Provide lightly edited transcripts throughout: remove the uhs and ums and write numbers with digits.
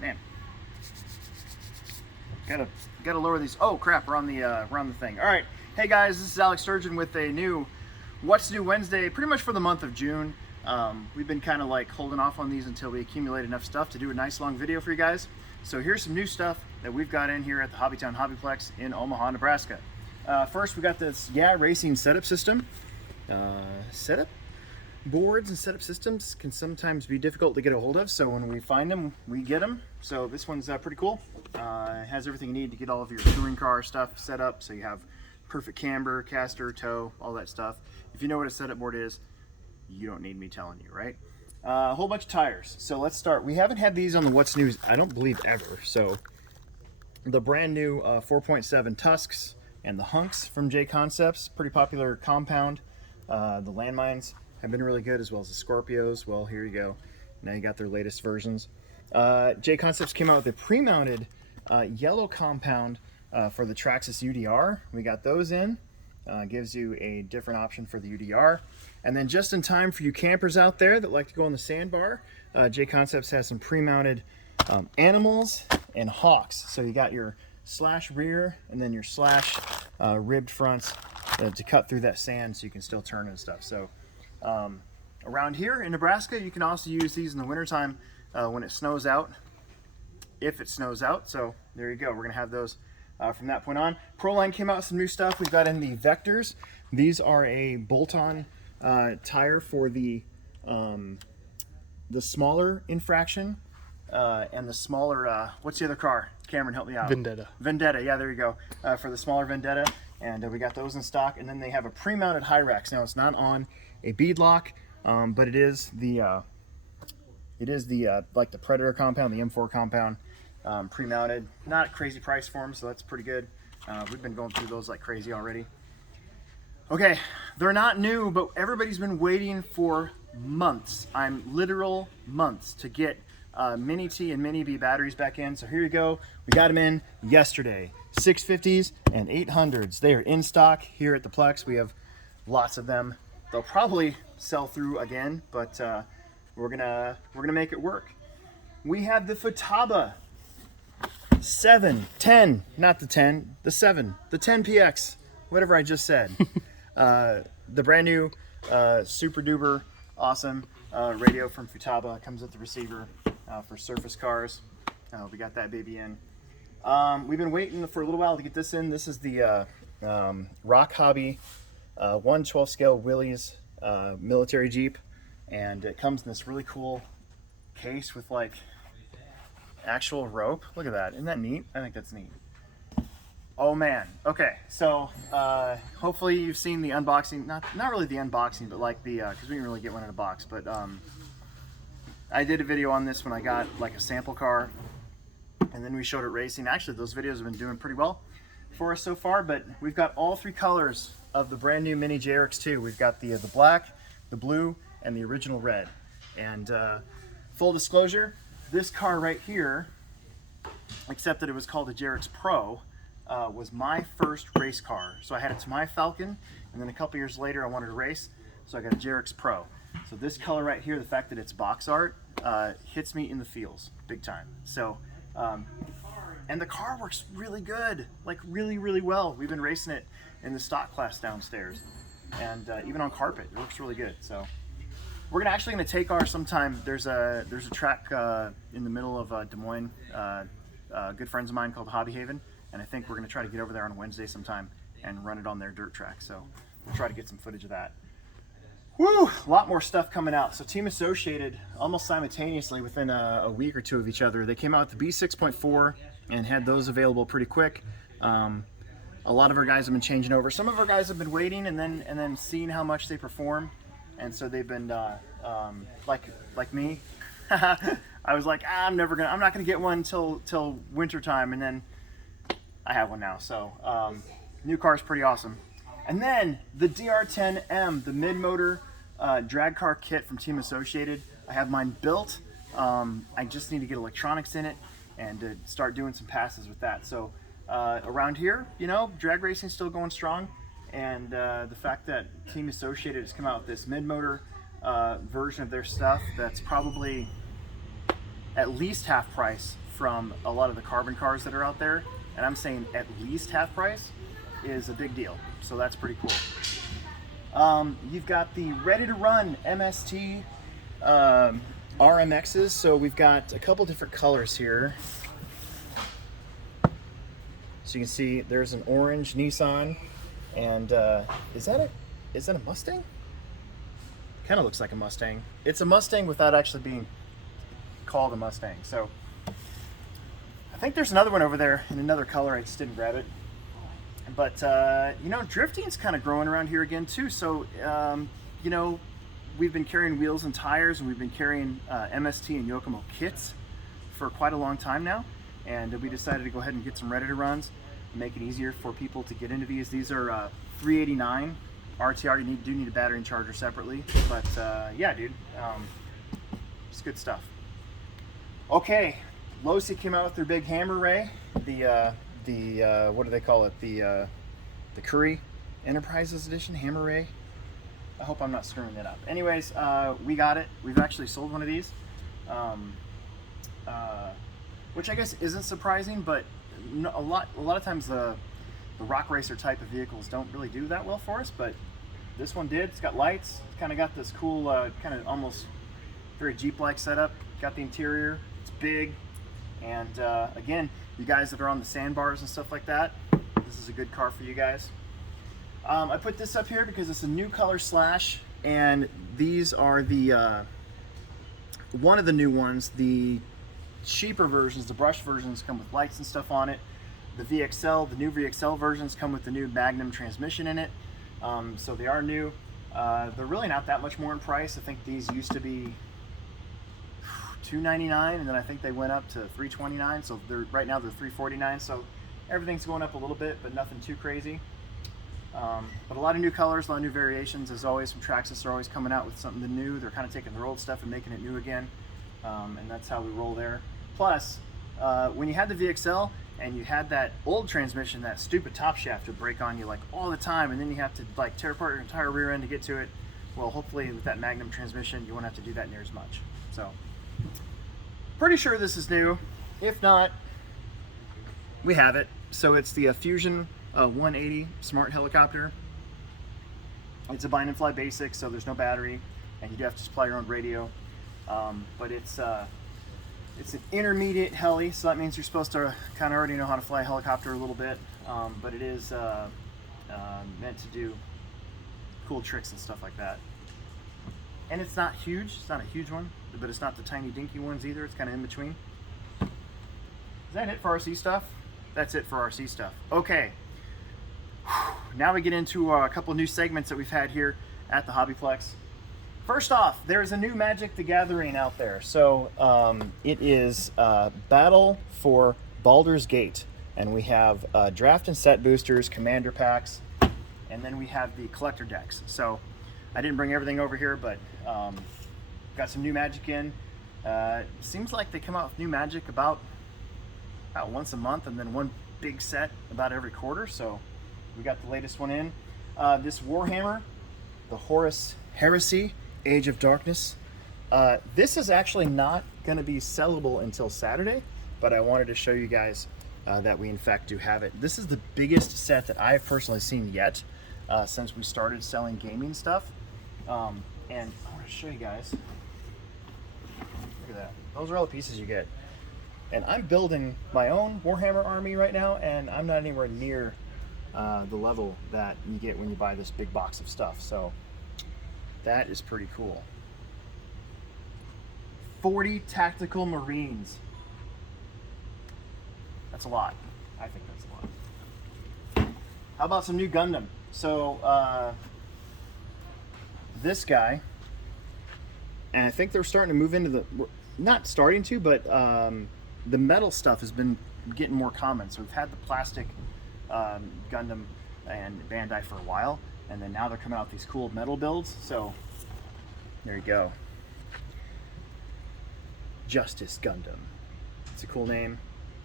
Man, gotta lower these. Oh crap, we're on the thing. All right, hey guys, this is Alex Sturgeon with a new What's New Wednesday, pretty much for the month of June. We've been kind of like holding off on these until we accumulate enough stuff to do a nice long video for you guys. So here's some new stuff that we've got in here at the HobbyTown HobbyPlex in Omaha, Nebraska. First, we got this racing setup system. Setup boards and setup systems can sometimes be difficult to get a hold of, so when we find them, we get them. So this one's pretty cool. It has everything you need to get all of your touring car stuff set up, so you have perfect camber, caster, tow, all that stuff. If you know what a setup board is, you don't need me telling you, right? A whole bunch of tires. So let's start. We haven't had these on the What's News, I don't believe, ever. So the brand new 4.7 Tusks and the Hunks from J Concepts, pretty popular compound. The landmines have been really good, as well as the Scorpios. Well, here you go. Now you got their latest versions. J Concepts came out with a pre-mounted yellow compound for the Traxxas UDR. We got those in. Gives you a different option for the UDR. And then just in time for you campers out there that like to go on the sandbar, J Concepts has some pre-mounted animals and hawks. So you got your slash rear and then your slash ribbed fronts to cut through that sand so you can still turn and stuff. So around here in Nebraska, you can also use these in the wintertime when it snows out, if it snows out. So there you go. We're gonna have those from that point on. Proline came out with some new stuff. We've got in the Vectors. These are a bolt-on tire for the smaller infraction and the smaller, what's the other car? Cameron, help me out. Vendetta. Vendetta, yeah, there you go. For the smaller Vendetta, and we got those in stock. And then they have a pre-mounted Hyrax. Now it's not on a bead lock, but it is the like the Predator compound, the M4 compound, pre-mounted. Not a crazy price for them, so that's pretty good. We've been going through those like crazy already. Okay, they're not new, but everybody's been waiting for months. I'm literal months to get Mini T and Mini B batteries back in. So here you go. We got them in yesterday. 650s and 800s. They are in stock here at the Plex. We have lots of them. They'll probably sell through again, but we're gonna make it work. We have the Futaba 7, 10, not the 10, the 7, the 10PX, whatever I just said. The brand new super duper awesome radio from Futaba comes with the receiver for surface cars. We got that baby in. We've been waiting for a little while to get this in. This is the Rock Hobby 1/12 scale Willys military Jeep, and it comes in this really cool case with like actual rope. Look at that. Isn't that neat? I think that's neat. Oh man. Okay, so hopefully you've seen the unboxing. Not really the unboxing, but like the because we didn't really get one in a box. But I did a video on this when I got like a sample car, and then we showed it racing. Actually, those videos have been doing pretty well for us so far. But we've got all three colors of the brand new Mini JRX2. We've got the black, the blue, and the original red. And full disclosure, this car right here, except that it was called a JRX Pro, was my first race car. So I had it to my Falcon, and then a couple years later I wanted to race, so I got a JRX Pro. So this color right here, the fact that it's box art, hits me in the feels big time. So and the car works really good, like really well. We've been racing it in the stock class downstairs, and even on carpet it looks really good. So we're gonna take ours sometime. There's a track in the middle of Des Moines, good friends of mine called Hobby Haven, and I think we're gonna try to get over there on Wednesday sometime and run it on their dirt track. So we'll try to get some footage of that. Woo! A lot more stuff coming out. So Team Associated, almost simultaneously within a week or two of each other, they came out with the B6.4 and had those available pretty quick. A lot of our guys have been changing over. Some of our guys have been waiting and then seeing how much they perform, and so they've been like me. I was like, I'm not gonna get one till winter time, and then I have one now. So new car's pretty awesome. And then the DR10M, the mid-motor drag car kit from Team Associated. I have mine built. I just need to get electronics in it and to start doing some passes with that. So around here, you know, drag racing's still going strong. And the fact that Team Associated has come out with this mid-motor version of their stuff that's probably at least half price from a lot of the carbon cars that are out there, and I'm saying at least half price, is a big deal. So that's pretty cool. You've got the ready to run MST RMXs. So we've got a couple different colors here. So you can see there's an orange Nissan, and is that a Mustang? Kind of looks like a Mustang. It's a Mustang without actually being called a Mustang. So I think there's another one over there in another color. I just didn't grab it. But you know, drifting's kind of growing around here again too. So you know, we've been carrying wheels and tires, and we've been carrying MST and Yokomo kits for quite a long time now. And we decided to go ahead and get some ready to runs, make it easier for people to get into these. These are 389 RTR. You do need a battery and charger separately, but yeah, dude, it's good stuff. Okay, Losi came out with their big hammer ray. The what do they call it? The Curry Enterprises Edition hammer ray. I hope I'm not screwing that up. Anyways, we got it. We've actually sold one of these. Which I guess isn't surprising, but a lot of times the rock racer type of vehicles don't really do that well for us, but this one did. It's got lights. It's kind of got this cool, kind of almost very Jeep-like setup. Got the interior. It's big, and again, you guys that are on the sandbars and stuff like that, this is a good car for you guys. I put this up here because it's a new color slash, and these are the one of the new ones. The cheaper versions, the brush versions, come with lights and stuff on it. The VXL, the new VXL versions come with the new Magnum transmission in it. So they are new. They're really not that much more in price. I think these used to be $299, and then I think they went up to $329. So right now they're $349. So everything's going up a little bit, but nothing too crazy. But a lot of new colors, a lot of new variations. As always, from Traxxas, they're always coming out with something new. They're kind of taking their old stuff and making it new again. And that's how we roll there. Plus, when you had the VXL and you had that old transmission, that stupid top shaft would break on you like all the time, and then you have to like tear apart your entire rear end to get to it. Well, hopefully with that Magnum transmission, you won't have to do that near as much. So, pretty sure this is new. If not, we have it. So it's the Fusion 180 Smart Helicopter. It's a bind and fly basic, so there's no battery, and you do have to supply your own radio. But it's an intermediate heli, so that means you're supposed to kind of already know how to fly a helicopter a little bit, but it is meant to do cool tricks and stuff like that. And it's not huge, it's not a huge one, but it's not the tiny dinky ones either, it's kind of in between. Is that it for RC stuff? That's it for RC stuff. Okay, now we get into a couple new segments that we've had here at the HobbyPlex. First off, there's a new Magic the Gathering out there. So it is Battle for Baldur's Gate. And we have draft and set boosters, commander packs, and then we have the collector decks. So I didn't bring everything over here, but got some new Magic in. Seems like they come out with new Magic about once a month, and then one big set about every quarter. So we got the latest one in. This Warhammer, the Horus Heresy, Age of Darkness. This is actually not going to be sellable until Saturday, but I wanted to show you guys that we in fact do have it. This is the biggest set that I've personally seen yet since we started selling gaming stuff. And I want to show you guys. Look at that. Those are all the pieces you get. And I'm building my own Warhammer army right now, and I'm not anywhere near the level that you get when you buy this big box of stuff. So that is pretty cool. 40 tactical Marines. That's a lot. I think that's a lot. How about some new Gundam? So this guy, and I think they're starting to move into the, not starting to, but the metal stuff has been getting more common. So we've had the plastic Gundam and Bandai for a while, and then now they're coming out with these cool metal builds. So there you go. Justice Gundam. It's a cool name.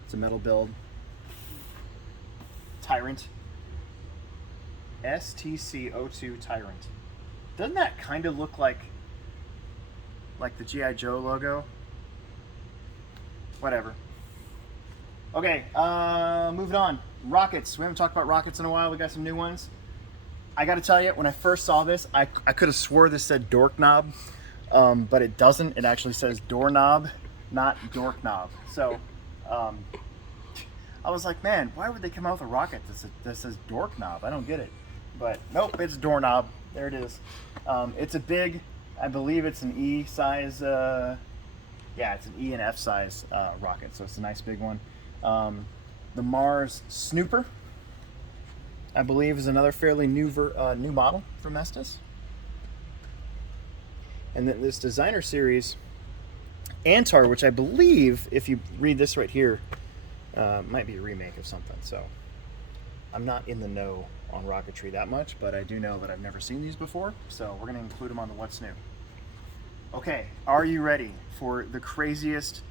It's a metal build. Tyrant. STC02 Tyrant. Doesn't that kind of look like the G.I. Joe logo? Whatever. Okay, moving on. Rockets. We haven't talked about rockets in a while. We got some new ones. I got to tell you, when I first saw this, I could have swore this said Dork Knob, but it doesn't. It actually says Doorknob, not Dork Knob. So I was like, man, why would they come out with a rocket that says Dork Knob? I don't get it. But nope, it's Doorknob. There it is. It's a big, I believe it's an E size, yeah, it's an E and F size rocket, so it's a nice big one. The Mars Snooper, I believe, is another fairly new model from Estes. And then this designer series, Antar, which I believe, if you read this right here, might be a remake of something. So I'm not in the know on Rocketry that much, but I do know that I've never seen these before, so we're going to include them on the What's New. Okay, are you ready for the craziest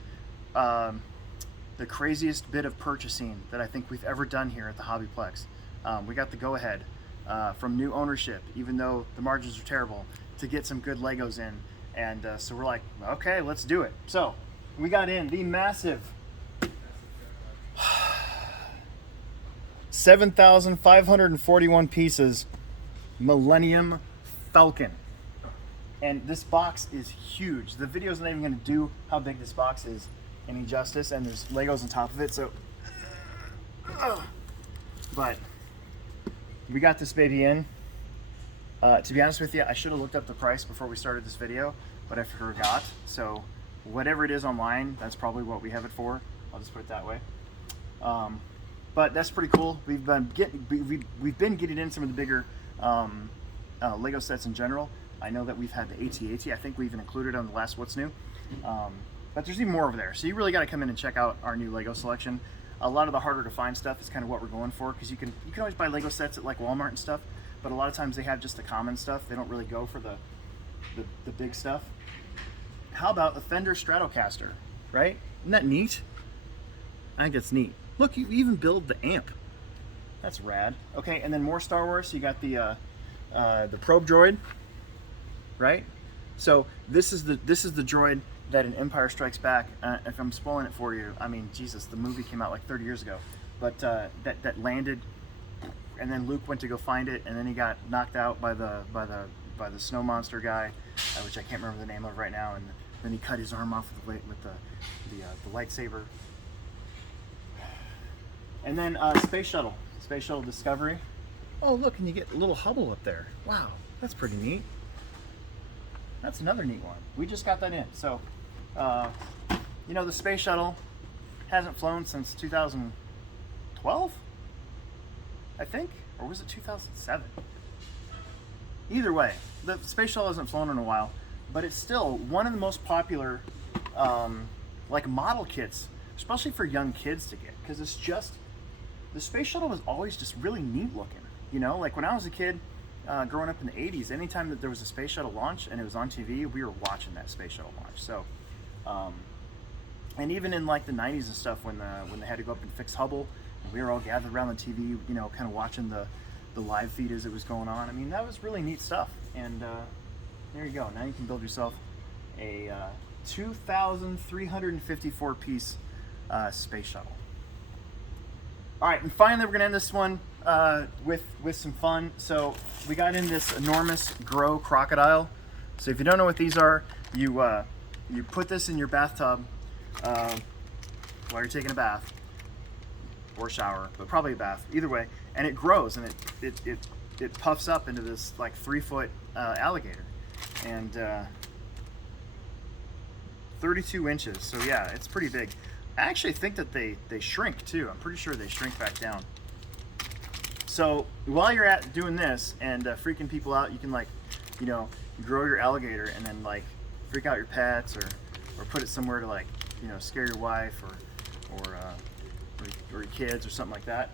bit of purchasing that I think we've ever done here at the HobbyPlex? We got the go-ahead from new ownership, even though the margins are terrible, to get some good Legos in. And so we're like, okay, let's do it. So we got in the massive 7,541 pieces Millennium Falcon. And this box is huge. The video's not even going to do how big this box is any justice, and there's Legos on top of it, so but we got this baby in. To be honest with you, I should have looked up the price before we started this video, but I forgot. So whatever it is online, that's probably what we have it for. I'll just put it that way. But that's pretty cool. We've been getting in some of the bigger Lego sets in general. I know that we've had the AT-AT. I think we even included on the last What's New. But there's even more over there. So you really got to come in and check out our new Lego selection. A lot of the harder to find stuff is kind of what we're going for, because you can always buy Lego sets at like Walmart and stuff, but a lot of times they have just the common stuff. They don't really go for the big stuff. How about the Fender Stratocaster, right? Isn't that neat? I think that's neat. Look, you even build the amp. That's rad. Okay, and then more Star Wars. So you got the probe droid, right? So this is the droid that in Empire Strikes Back, if I'm spoiling it for you, I mean, Jesus, the movie came out like 30 years ago, but that landed, and then Luke went to go find it, and then he got knocked out by the snow monster guy, which I can't remember the name of right now, and then he cut his arm off with the lightsaber. And then Space Shuttle Discovery. Oh, look, and you get a little Hubble up there. Wow, that's pretty neat. That's another neat one. We just got that in. So, you know, the Space Shuttle hasn't flown since 2012, I think, or was it 2007? Either way, the Space Shuttle hasn't flown in a while, but it's still one of the most popular, like model kits, especially for young kids to get, because it's just, the Space Shuttle was always just really neat looking. You know, like when I was a kid, growing up in the 80s, anytime that there was a Space Shuttle launch and it was on TV, we were watching that Space Shuttle launch. So, and even in like the 90s and stuff, when they had to go up and fix Hubble, and we were all gathered around the TV, you know, kind of watching the live feed as it was going on. I mean, that was really neat stuff. And there you go. Now you can build yourself a 2,354 piece Space Shuttle. All right, and finally we're gonna end this one with some fun. So we got in this enormous Grow crocodile. So if you don't know what these are, you put this in your bathtub while you're taking a bath or shower, but probably a bath, either way, and it grows and it puffs up into this like 3-foot alligator, and 32 inches. So yeah, it's pretty big. I actually think that they shrink too. I'm pretty sure they shrink back down. So while you're doing this and freaking people out, you can, like, you know, grow your alligator and then like freak out your pets, or put it somewhere to, like, you know, scare your wife or your kids or something like that.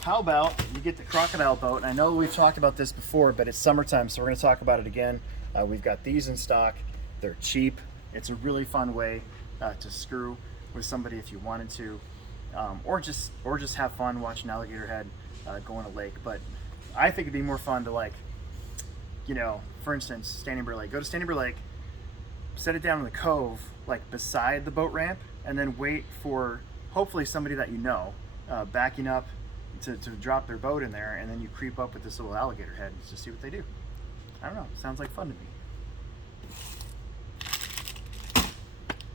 How about you get the crocodile boat? And I know we've talked about this before, but it's summertime, so we're going to talk about it again. We've got these in stock. They're cheap. It's a really fun way to screw with somebody if you wanted to, or just have fun watching alligator head go in a lake. But I think it'd be more fun to, like, you know, for instance, Standing Bear Lake. Go to Standing Bear Lake, set it down in the cove, like beside the boat ramp, and then wait for hopefully somebody that you know, backing up to drop their boat in there, and then you creep up with this little alligator head to see what they do. I don't know, sounds like fun to me.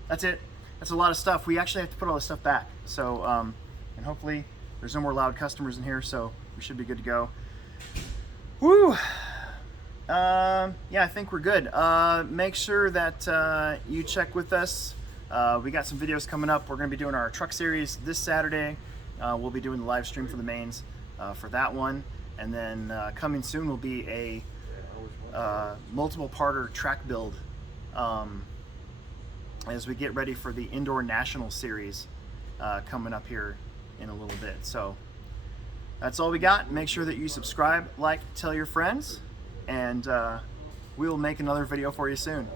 That's it. That's a lot of stuff. We actually have to put all this stuff back. So, and hopefully there's no more loud customers in here, so we should be good to go. Woo! Yeah, I think we're good. Make sure that you check with us. We got some videos coming up. We're going to be doing our truck series this Saturday. We'll be doing the live stream for the mains for that one. And then coming soon will be a multiple parter track build as we get ready for the Indoor National Series coming up here in a little bit. So that's all we got. Make sure that you subscribe, like, tell your friends, and we'll make another video for you soon.